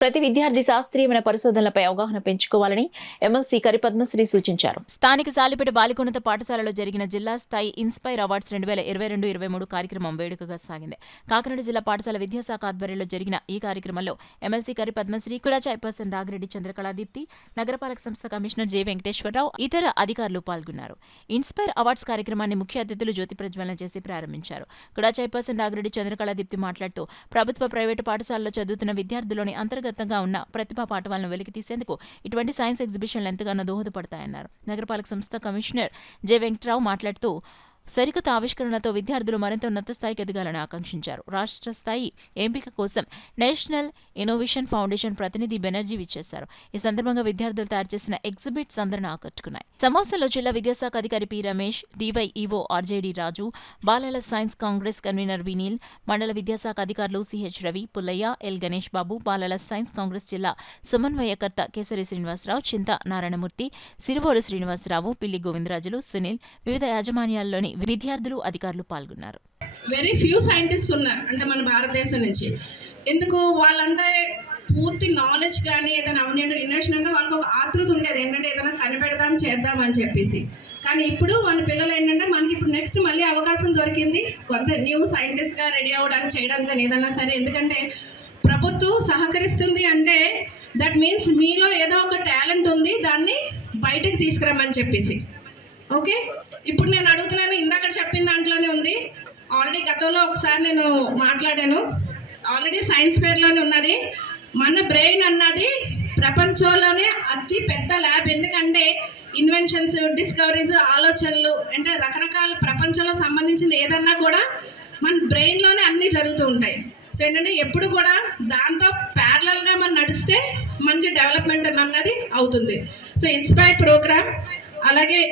ప్రతి విద్యార్థి శాస్త్రీయమైన పరిశోధనలపై అవగాహన పెంచుకోవాలని ఎమ్మెల్సీ కరి పద్మశ్రీ సూచించారు. స్థానిక సాలిపేట బాలికోన్నత పాఠశాలలో జరిగిన జిల్లా స్థాయి ఇన్స్పైర్ అవార్డ్స్ 2022-23 కార్యక్రమం వేడుకగా సాగింది. కాకినాడ జిల్లా పాఠశాల విద్యాశాఖ ఆధ్వర్యంలో జరిగిన ఈ కార్యక్రమంలో ఎమ్మెల్సీ కరి పద్మశ్రీ, కుడా చైర్పర్సన్ రాగిరెడ్డి చంద్రకళాదీప్తి, నగరపాలక సంస్థ కమిషనర్ జె వెంకటేశ్వరరావు, ఇతర అధికారులు పాల్గొన్నారు. ఇన్స్పైర్ అవార్డ్స్ కార్యక్రమాన్ని ముఖ్య అతిథులు జ్యోతి ప్రజ్వలన చేసి ప్రారంభించారు. కుడా చైర్పర్సన్ రాగిరెడ్డి చంద్రకళాదీప్తి మాట్లాడుతూ ప్రభుత్వ, ప్రైవేటు పాఠశాలలో చదువుతున్న విద్యార్థుల్లోని అంతర్గతంగా ఉన్న ప్రతిభా పాఠవాలను వెలికి తీసేందుకు ఇటువంటి సైన్స్ ఎగ్జిబిషన్లు ఎంతగానో దోహదపడతాయన్నారు. నగరపాలక సంస్థ కమిషనర్ జె వెంకటరావు మాట్లాడుతూ సరికొత్త ఆవిష్కరణలతో విద్యార్థులు మరింత ఉన్నత స్థాయికి ఎదగాలని ఆకాంక్షించారు. రాష్ట్ర స్థాయి ఎంపిక కోసం నేషనల్ ఇన్నోవేషన్ ఫౌండేషన్ ప్రతినిధి బెనర్జీ విచ్చేశారు. ఈ సందర్భంగా విద్యార్థులు తయారు చేసిన ఎగ్జిబిట్స్ అందరిని ఆకట్టుకున్నాయి. సమావేశంలో జిల్లా విద్యాశాఖ అధికారి పి రమేష్, డివైఈఓ ఆర్జేడి రాజు, బాలల సైన్స్ కాంగ్రెస్ కన్వీనర్ వినీల్, మండల విద్యాశాఖ అధికారులు సిహెచ్ రవి, పుల్లయ్య, ఎల్ గణేష్ బాబు, బాలల సైన్స్ కాంగ్రెస్ జిల్లా సమన్వయకర్త కేసరి శ్రీనివాసరావు, చింత నారాయణమూర్తి, సిరువోరు శ్రీనివాసరావు, పిల్లి గోవిందరాజులు, సునీల్, వివిధ యాజమాన్యాల్లోని విద్యార్థులు, అధికారులు పాల్గొన్నారు. వెరీ ఫ్యూ సైంటిస్ట్ ఉన్నారు అంటే మన భారతదేశం నుంచి. ఎందుకు వాళ్ళంతా పూర్తి నాలెడ్జ్ కానీ ఏదైనా ఇన్నోవేషన్ అంటే వాళ్ళకి ఒక ఆతృత ఉండేది ఏంటంటే ఏదైనా కనిపెడదాం చేద్దాం అని చెప్పేసి. కానీ ఇప్పుడు మన పిల్లలు ఏంటంటే మనకి ఇప్పుడు నెక్స్ట్ మళ్ళీ అవకాశం దొరికింది కొంత న్యూ సైంటిస్ట్గా రెడీ అవ్వడానికి, చేయడానికి కానీ ఏదైనా సరే. ఎందుకంటే ప్రభుత్వం సహకరిస్తుంది అంటే దట్ మీన్స్ మీలో ఏదో ఒక టాలెంట్ ఉంది, దాన్ని బయటకు తీసుకురమ్మని చెప్పేసి. ఓకే, ఇప్పుడు నేను అడుగుతున్నాను, ఇందాక చెప్పిన దాంట్లోనే ఉంది. ఆల్రెడీ గతంలో ఒకసారి నేను మాట్లాడాను, ఆల్రెడీ సైన్స్ ఫేర్లోనే ఉన్నది. మన బ్రెయిన్ అన్నది ప్రపంచంలోనే అతి పెద్ద ల్యాబ్. ఎందుకంటే ఇన్వెన్షన్స్, డిస్కవరీస్, ఆలోచనలు అంటే రకరకాల ప్రపంచంలో సంబంధించిన ఏదన్నా కూడా మన బ్రెయిన్లోనే అన్నీ జరుగుతూ ఉంటాయి. సో ఏంటంటే ఎప్పుడు కూడా దాంతో ప్యారలల్గా మనం నడిస్తే మనకి డెవలప్మెంట్ అన్నది అవుతుంది. సో ఇన్స్పైర్ ప్రోగ్రామ్, అలాగే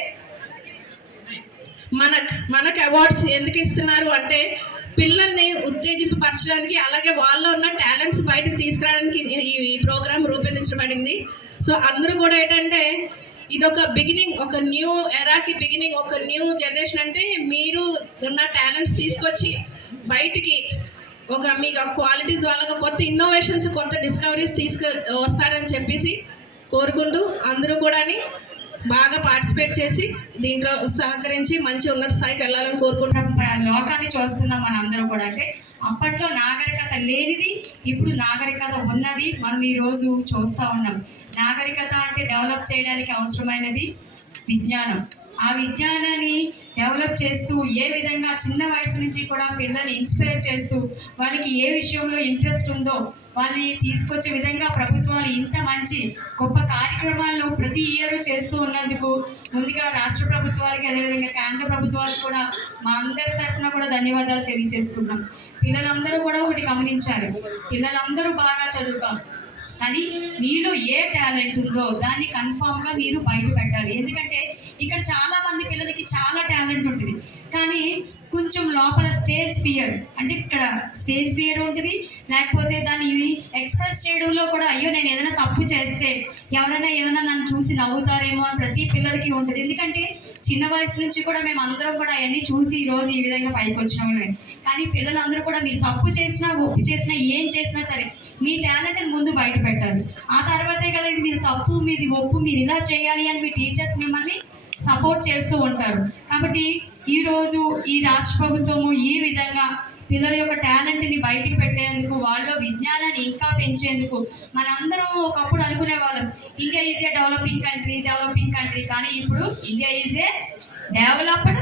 మనకు అవార్డ్స్ ఎందుకు ఇస్తున్నారు అంటే పిల్లల్ని ఉత్తేజింపరచడానికి, అలాగే వాళ్ళలో ఉన్న టాలెంట్స్ బయటకు తీసుకురావడానికి ఈ ప్రోగ్రామ్ రూపొందించబడింది. సో అందరూ కూడా ఏంటంటే ఇదొక బిగినింగ్, ఒక న్యూ ఎరాకి బిగినింగ్, ఒక న్యూ జనరేషన్. అంటే మీరు ఉన్న టాలెంట్స్ తీసుకొచ్చి బయటికి ఒక మీకు క్వాలిటీస్, వాళ్ళకి కొత్త ఇన్నోవేషన్స్, కొత్త డిస్కవరీస్ వస్తారని చెప్పేసి కోరుకుంటూ అందరూ కూడా బాగా పార్టిసిపేట్ చేసి దీంట్లో సహకరించి మంచి ఉన్నత స్థాయికి వెళ్ళాలని కోరుకుంటాం. లోకాన్ని చూస్తున్నాం మనందరూ కూడా. అంటే అప్పట్లో నాగరికత లేనిది ఇప్పుడు నాగరికత ఉన్నది మనం ఈరోజు చూస్తూ ఉన్నాం. నాగరికత అంటే డెవలప్ చేయడానికి అవసరమైనది విజ్ఞానం. ఆ విజ్ఞానాన్ని డెవలప్ చేస్తూ ఏ విధంగా చిన్న వయసు నుంచి కూడా పిల్లల్ని ఇన్స్పైర్ చేస్తూ వాళ్ళకి ఏ విషయంలో ఇంట్రెస్ట్ ఉందో వాళ్ళని తీసుకొచ్చే విధంగా ప్రభుత్వాలు ఇంత మంచి గొప్ప కార్యక్రమాలను ప్రతి ఇయర్ చేస్తూ ఉన్నందుకు ముందుగా రాష్ట్ర ప్రభుత్వాలకి, అదేవిధంగా కేంద్ర ప్రభుత్వాలకు కూడా మా అందరి తరఫున కూడా ధన్యవాదాలు తెలియజేసుకుంటున్నాం. పిల్లలందరూ కూడా ఒకటి గమనించాలి, పిల్లలందరూ బాగా చదువుతాం, కానీ మీలో ఏ టాలెంట్ ఉందో దాన్ని కన్ఫామ్గా మీరు బయట పెట్టాలి. ఎందుకంటే ఇక్కడ చాలా మంది పిల్లలకి చాలా టాలెంట్ ఉంటుంది, కానీ కొంచెం లోపల స్టేజ్ ఫియర్, అంటే ఇక్కడ స్టేజ్ ఫియర్ ఉంటుంది. లేకపోతే దాన్ని ఎక్స్ప్రెస్ చేయడంలో కూడా అయ్యో నేను ఏదైనా తప్పు చేస్తే ఎవరైనా ఏమైనా నన్ను చూసి నవ్వుతారేమో అని ప్రతి పిల్లలకి ఉంటుంది. ఎందుకంటే చిన్న వయసు నుంచి కూడా మేము అందరం కూడా అవన్నీ చూసి ఈరోజు ఈ విధంగా పైకి వచ్చినాము. కానీ పిల్లలందరూ కూడా మీరు తప్పు చేసినా, ఒప్పు చేసినా, ఏం చేసినా సరే మీ టాలెంట్ని ముందు బయట పెట్టాలి. ఆ తర్వాతే కదా ఇది మీరు తప్పు, మీది ఒప్పు, మీరు ఇలా చేయాలి అని మీ టీచర్స్ మిమ్మల్ని సపోర్ట్ చేస్తూ ఉంటారు. కాబట్టి ఈరోజు ఈ రాష్ట్ర ప్రభుత్వము ఈ విధంగా పిల్లల యొక్క టాలెంట్ని బయటికి పెట్టేందుకు, వాళ్ళలో విజ్ఞానాన్ని ఇంకా పెంచేందుకు, మనందరం ఒకప్పుడు అనుకునే వాళ్ళం India is a developing country, కానీ ఇప్పుడు ఇండియా ఈజ్ ఏ డెవలప్డ్